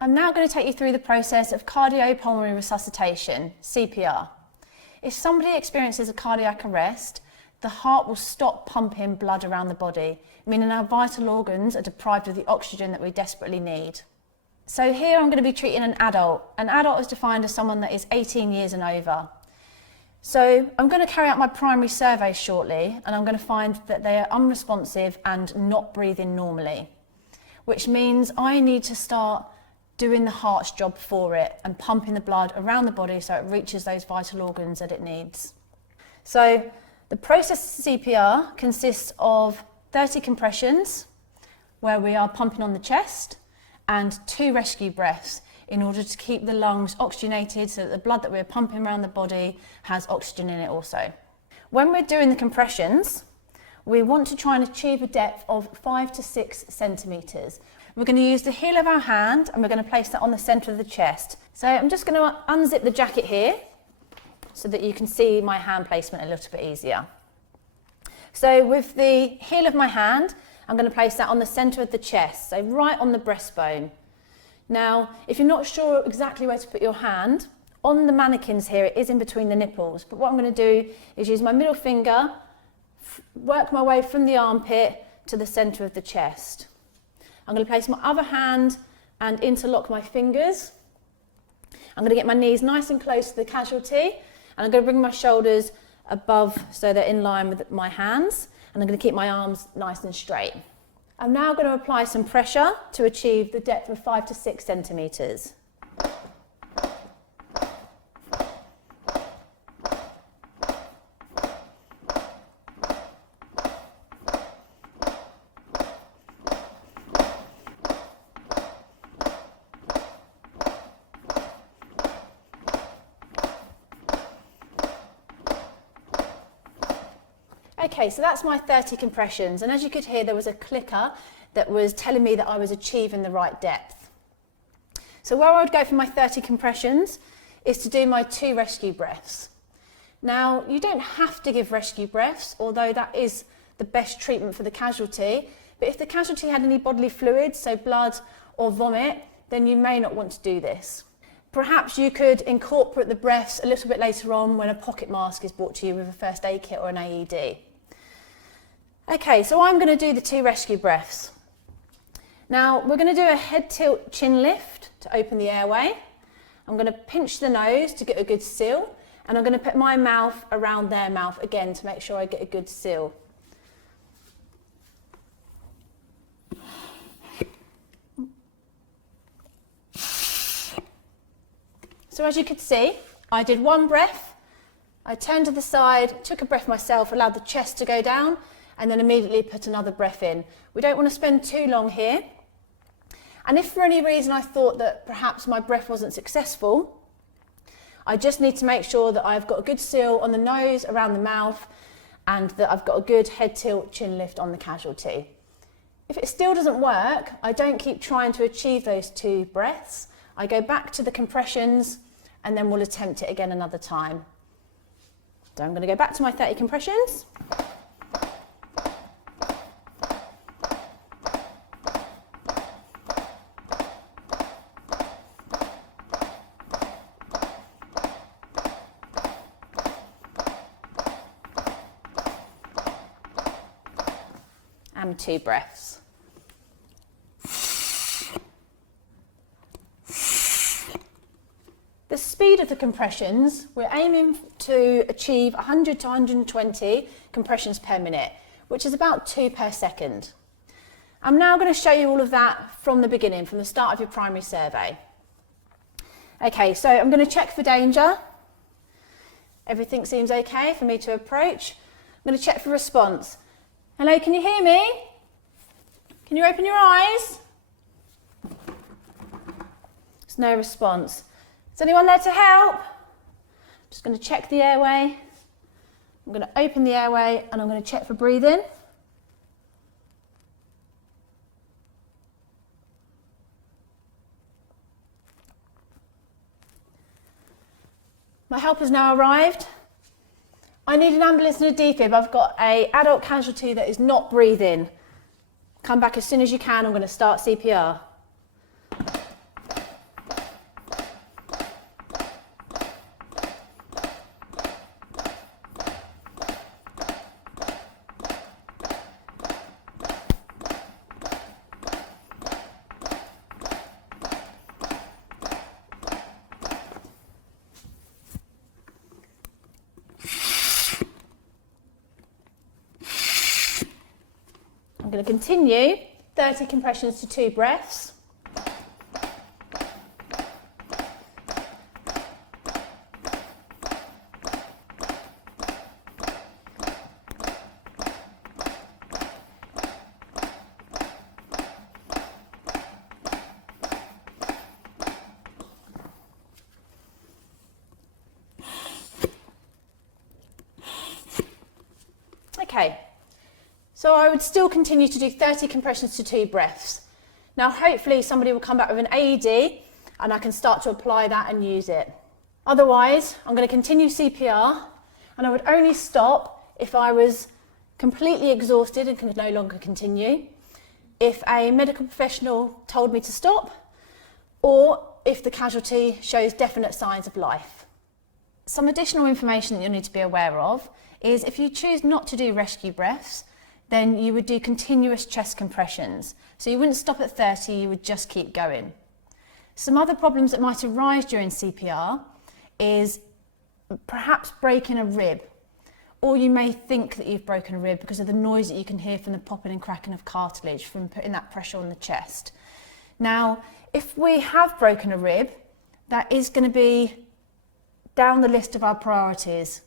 I'm now going to take you through the process of Cardiopulmonary Resuscitation, CPR. If somebody experiences a cardiac arrest, the heart will stop pumping blood around the body, meaning our vital organs are deprived of the oxygen that we desperately need. So here I'm going to be treating an adult. An adult is defined as someone that is 18 years and over. So I'm going to carry out my primary survey shortly, and I'm going to find that they are unresponsive and not breathing normally, which means I need to start doing the heart's job for it and pumping the blood around the body so it reaches those vital organs that it needs. So the process of CPR consists of 30 compressions where we are pumping on the chest and 2 rescue breaths in order to keep the lungs oxygenated so that the blood that we're pumping around the body has oxygen in it also. When we're doing the compressions, we want to try and achieve a depth of 5 to 6 centimetres. We're going to use the heel of our hand and we're going to place that on the centre of the chest. So I'm just going to unzip the jacket here so that you can see my hand placement a little bit easier. So with the heel of my hand, I'm going to place that on the centre of the chest, so right on the breastbone. Now, if you're not sure exactly where to put your hand, on the mannequins here, it is in between the nipples. But what I'm going to do is use my middle finger, work my way from the armpit to the centre of the chest. I'm going to place my other hand and interlock my fingers. I'm going to get my knees nice and close to the casualty, and I'm going to bring my shoulders above so they're in line with my hands, and I'm going to keep my arms nice and straight. I'm now going to apply some pressure to achieve the depth of 5 to 6 centimetres. Okay, so that's my 30 compressions, and as you could hear, there was a clicker that was telling me that I was achieving the right depth. So where I would go for my 30 compressions is to do my 2 rescue breaths. Now, you don't have to give rescue breaths, although that is the best treatment for the casualty, but if the casualty had any bodily fluids, so blood or vomit, then you may not want to do this. Perhaps you could incorporate the breaths a little bit later on when a pocket mask is brought to you with a first aid kit or an AED. Okay, so I'm going to do the 2 rescue breaths. Now, we're going to do a head tilt chin lift to open the airway. I'm going to pinch the nose to get a good seal, and I'm going to put my mouth around their mouth again to make sure I get a good seal. So as you could see, I did 1 breath, I turned to the side, took a breath myself, allowed the chest to go down, and then immediately put another breath in. We don't want to spend too long here. And if for any reason I thought that perhaps my breath wasn't successful, I just need to make sure that I've got a good seal on the nose, around the mouth, and that I've got a good head tilt chin lift on the casualty. If it still doesn't work, I don't keep trying to achieve those 2 breaths. I go back to the compressions, and then we'll attempt it again another time. So I'm going to go back to my 30 compressions. And 2 breaths. The speed of the compressions, we're aiming to achieve 100 to 120 compressions per minute, which is about 2 per second. I'm now going to show you all of that from the beginning, from the start of your primary survey. Okay, so I'm going to check for danger. Everything seems okay for me to approach. I'm going to check for response. Hello, can you hear me? Can you open your eyes? There's no response. Is anyone there to help? I'm just going to check the airway. I'm going to open the airway and I'm going to check for breathing. My help has now arrived. I need an ambulance and a defib. I've got an adult casualty that is not breathing. Come back as soon as you can. I'm going to start CPR. I'm going to continue 30 compressions to 2 breaths. Okay, so I would still continue to do 30 compressions to 2 breaths. Now hopefully somebody will come back with an AED and I can start to apply that and use it. Otherwise, I'm going to continue CPR, and I would only stop if I was completely exhausted and could no longer continue, if a medical professional told me to stop, or if the casualty shows definite signs of life. Some additional information that you'll need to be aware of is if you choose not to do rescue breaths, then you would do continuous chest compressions. So you wouldn't stop at 30, you would just keep going. Some other problems that might arise during CPR is perhaps breaking a rib, or you may think that you've broken a rib because of the noise that you can hear from the popping and cracking of cartilage from putting that pressure on the chest. Now, if we have broken a rib, that is going to be down the list of our priorities,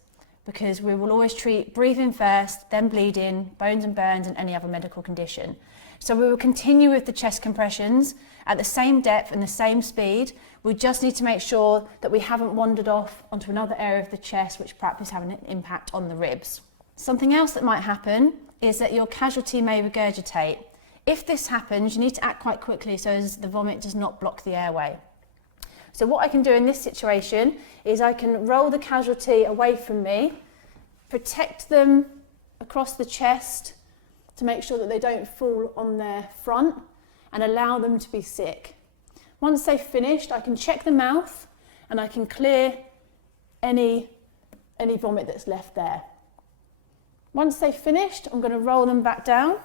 because we will always treat breathing first, then bleeding, bones and burns, and any other medical condition. So we will continue with the chest compressions at the same depth and the same speed. We just need to make sure that we haven't wandered off onto another area of the chest which perhaps is having an impact on the ribs. Something else that might happen is that your casualty may regurgitate. If this happens, you need to act quite quickly so as the vomit does not block the airway. So what I can do in this situation is I can roll the casualty away from me, protect them across the chest to make sure that they don't fall on their front, and allow them to be sick. Once they've finished, I can check the mouth and I can clear any vomit that's left there. Once they've finished, I'm going to roll them back down.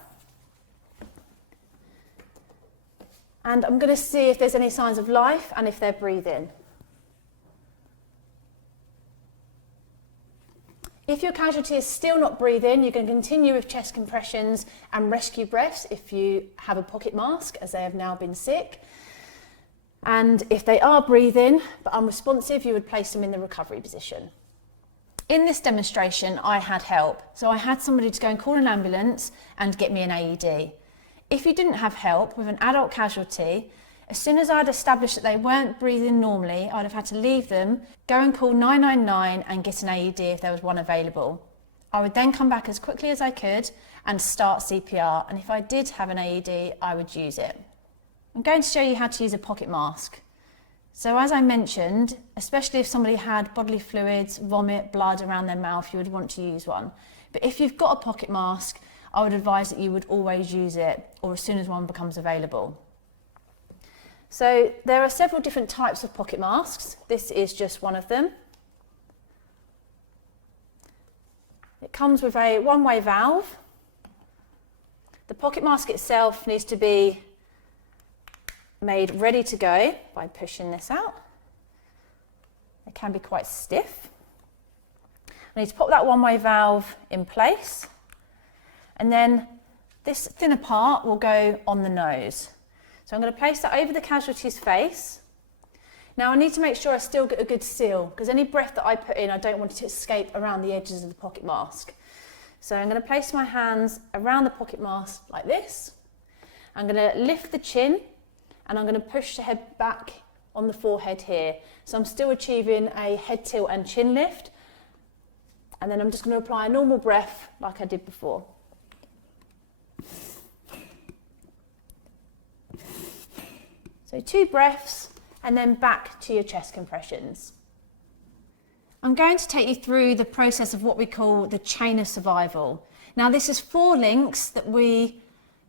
And I'm going to see if there's any signs of life and if they're breathing. If your casualty is still not breathing, you can continue with chest compressions and rescue breaths if you have a pocket mask, as they have now been sick. And if they are breathing but unresponsive, you would place them in the recovery position. In this demonstration, I had help. So I had somebody to go and call an ambulance and get me an AED. If you didn't have help with an adult casualty, as soon as I'd established that they weren't breathing normally, I'd have had to leave them, go and call 999 and get an AED if there was one available. I would then come back as quickly as I could and start CPR, and if I did have an AED, I would use it. I'm going to show you how to use a pocket mask. So as I mentioned, especially if somebody had bodily fluids, vomit, blood around their mouth, you would want to use one. But if you've got a pocket mask, I would advise that you would always use it, or as soon as one becomes available. So there are several different types of pocket masks. This is just one of them. It comes with a one-way valve. The pocket mask itself needs to be made ready to go by pushing this out. It can be quite stiff. I need to pop that one-way valve in place, and then this thinner part will go on the nose. So I'm going to place that over the casualty's face. Now I need to make sure I still get a good seal, because any breath that I put in, I don't want it to escape around the edges of the pocket mask. So I'm going to place my hands around the pocket mask like this. I'm going to lift the chin, and I'm going to push the head back on the forehead here. So I'm still achieving a head tilt and chin lift. And then I'm just going to apply a normal breath like I did before. So 2 breaths, and then back to your chest compressions. I'm going to take you through the process of what we call the chain of survival. Now this is 4 links that we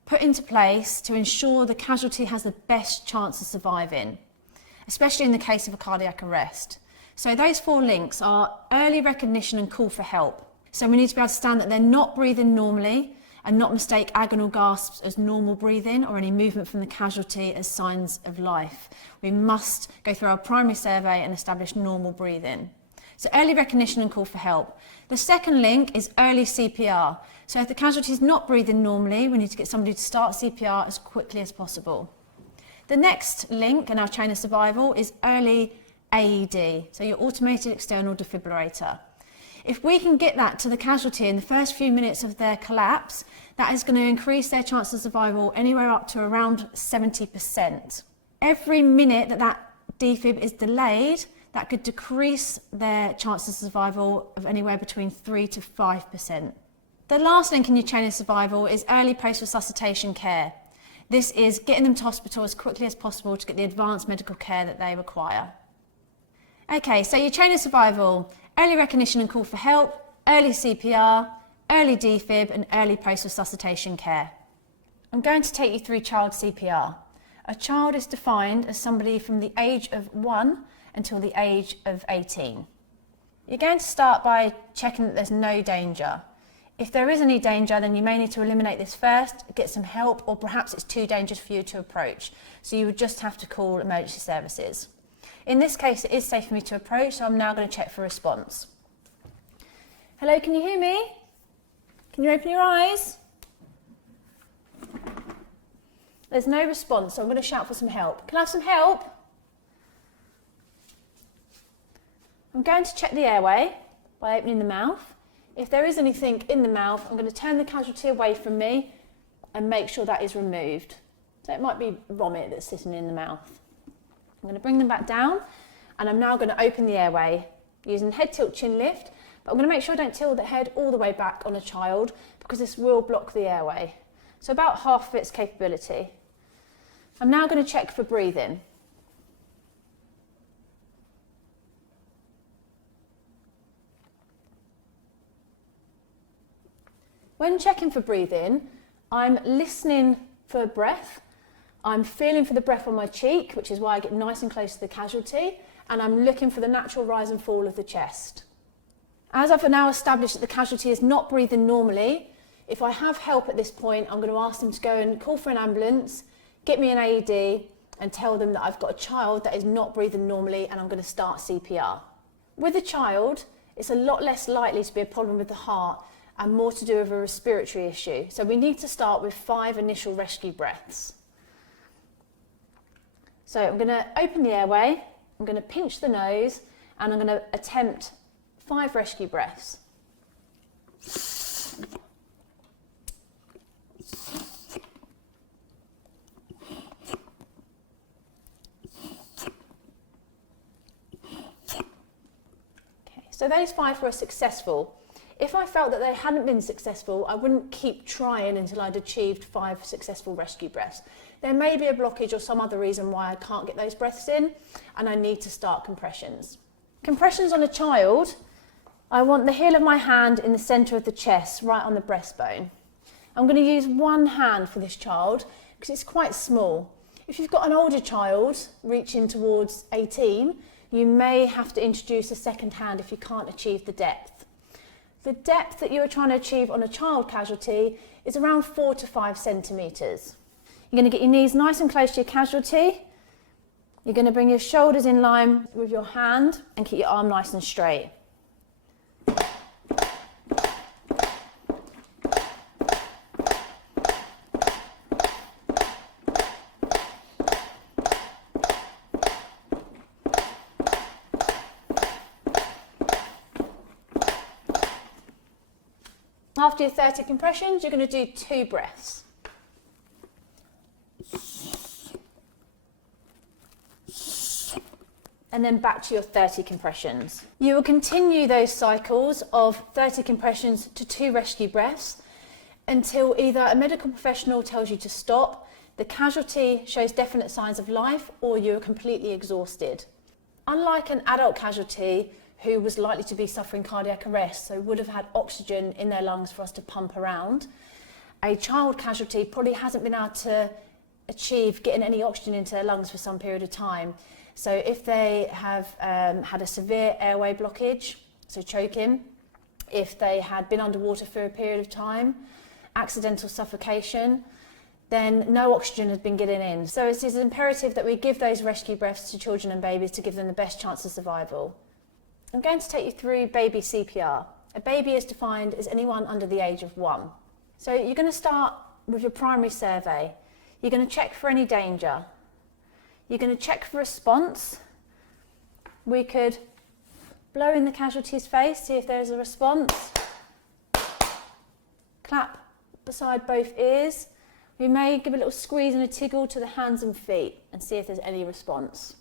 put into place to ensure the casualty has the best chance of surviving, especially in the case of a cardiac arrest. So those 4 links are early recognition and call for help. So we need to be able to understand that they're not breathing normally, and not mistake agonal gasps as normal breathing or any movement from the casualty as signs of life. We must go through our primary survey and establish normal breathing. So early recognition and call for help. The second link is early CPR. So if the casualty is not breathing normally, we need to get somebody to start CPR as quickly as possible. The next link in our chain of survival is early AED, so your automated external defibrillator. If we can get that to the casualty in the first few minutes of their collapse, that is going to increase their chance of survival anywhere up to around 70%. Every minute that defib is delayed, that could decrease their chances of survival of anywhere between 3 to 5%. The last link in your chain of survival is early post-resuscitation care. This is getting them to hospital as quickly as possible to get the advanced medical care that they require. Okay, so your chain of survival: early recognition and call for help, early CPR, early defib and early post-resuscitation care. I'm going to take you through child CPR. A child is defined as somebody from the age of 1 until the age of 18. You're going to start by checking that there's no danger. If there is any danger, then you may need to eliminate this first, get some help, or perhaps it's too dangerous for you to approach. So you would just have to call emergency services. In this case, it is safe for me to approach, so I'm now going to check for response. Hello, can you hear me? Can you open your eyes? There's no response, so I'm going to shout for some help. Can I have some help? I'm going to check the airway by opening the mouth. If there is anything in the mouth, I'm going to turn the casualty away from me and make sure that is removed. So it might be vomit that's sitting in the mouth. I'm going to bring them back down, and I'm now going to open the airway using head tilt chin lift, but I'm going to make sure I don't tilt the head all the way back on a child because this will block the airway. So about half of its capability. I'm now going to check for breathing. When checking for breathing, I'm listening for breath. I'm feeling for the breath on my cheek, which is why I get nice and close to the casualty, and I'm looking for the natural rise and fall of the chest. As I've now established that the casualty is not breathing normally, if I have help at this point, I'm going to ask them to go and call for an ambulance, get me an AED, and tell them that I've got a child that is not breathing normally and I'm going to start CPR. With a child, it's a lot less likely to be a problem with the heart and more to do with a respiratory issue. So we need to start with 5 initial rescue breaths. So I'm going to open the airway, I'm going to pinch the nose, and I'm going to attempt 5 rescue breaths. Okay, so those 5 were successful. If I felt that they hadn't been successful, I wouldn't keep trying until I'd achieved 5 successful rescue breaths. There may be a blockage or some other reason why I can't get those breaths in, and I need to start compressions. Compressions on a child, I want the heel of my hand in the centre of the chest, right on the breastbone. I'm going to use one hand for this child because it's quite small. If you've got an older child reaching towards 18, you may have to introduce a second hand if you can't achieve the depth. The depth that you're trying to achieve on a child casualty is around 4 to 5 centimetres. You're going to get your knees nice and close to your casualty. You're going to bring your shoulders in line with your hand and keep your arm nice and straight. After your 30 compressions, you're going to do 2 breaths. And then back to your 30 compressions. You will continue those cycles of 30 compressions to 2 rescue breaths until either a medical professional tells you to stop, the casualty shows definite signs of life, or you are completely exhausted. Unlike an adult casualty who was likely to be suffering cardiac arrest, so would have had oxygen in their lungs for us to pump around, a child casualty probably hasn't been able to achieve getting any oxygen into their lungs for some period of time. So if they have had a severe airway blockage, so choking, if they had been underwater for a period of time, accidental suffocation, then no oxygen has been getting in. So it is imperative that we give those rescue breaths to children and babies to give them the best chance of survival. I'm going to take you through baby CPR. A baby is defined as anyone under the age of 1. So you're going to start with your primary survey. You're going to check for any danger. You're going to check for response. We could blow in the casualty's face, see if there's a response. Clap beside both ears. We may give a little squeeze and a tickle to the hands and feet and see if there's any response.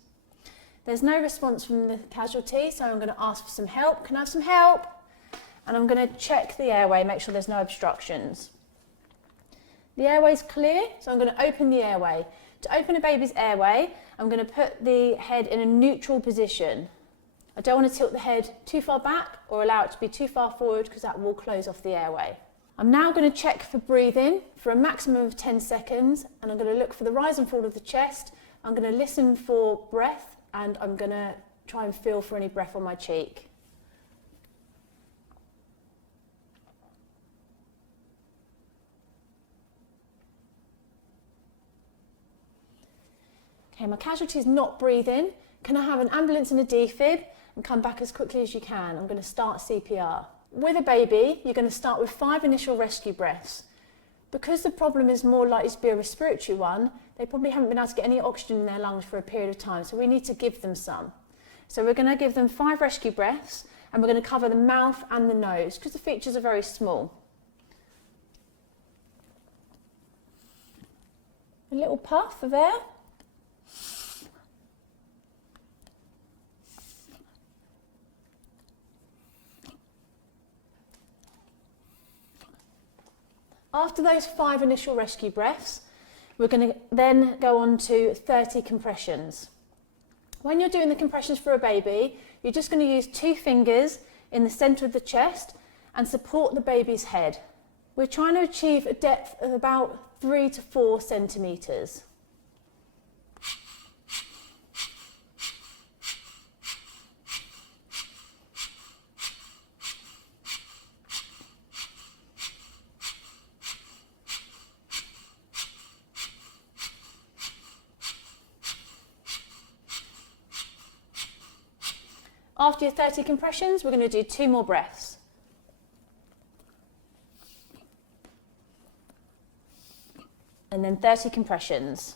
There's no response from the casualty, so I'm going to ask for some help. Can I have some help? And I'm going to check the airway, make sure there's no obstructions. The airway's clear, so I'm going to open the airway. To open a baby's airway, I'm going to put the head in a neutral position. I don't want to tilt the head too far back or allow it to be too far forward because that will close off the airway. I'm now going to check for breathing for a maximum of 10 seconds, and I'm going to look for the rise and fall of the chest. I'm going to listen for breath, and I'm going to try and feel for any breath on my cheek. Okay, my casualty is not breathing. Can I have an ambulance and a defib and come back as quickly as you can? I'm going to start CPR. With a baby, you're going to start with 5 initial rescue breaths. Because the problem is more likely to be a respiratory one, they probably haven't been able to get any oxygen in their lungs for a period of time, so we need to give them some. So we're going to give them 5 rescue breaths, and we're going to cover the mouth and the nose because the features are very small. A little puff of air. After those 5 initial rescue breaths, we're going to then go on to 30 compressions. When you're doing the compressions for a baby, you're just going to use 2 fingers in the centre of the chest and support the baby's head. We're trying to achieve a depth of about 3 to 4 centimetres. After your 30 compressions, we're going to do 2 more breaths. And then 30 compressions.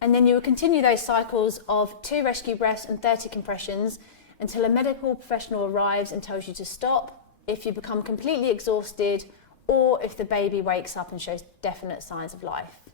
And then you will continue those cycles of 2 rescue breaths and 30 compressions until a medical professional arrives and tells you to stop, if you become completely exhausted, or if the baby wakes up and shows definite signs of life.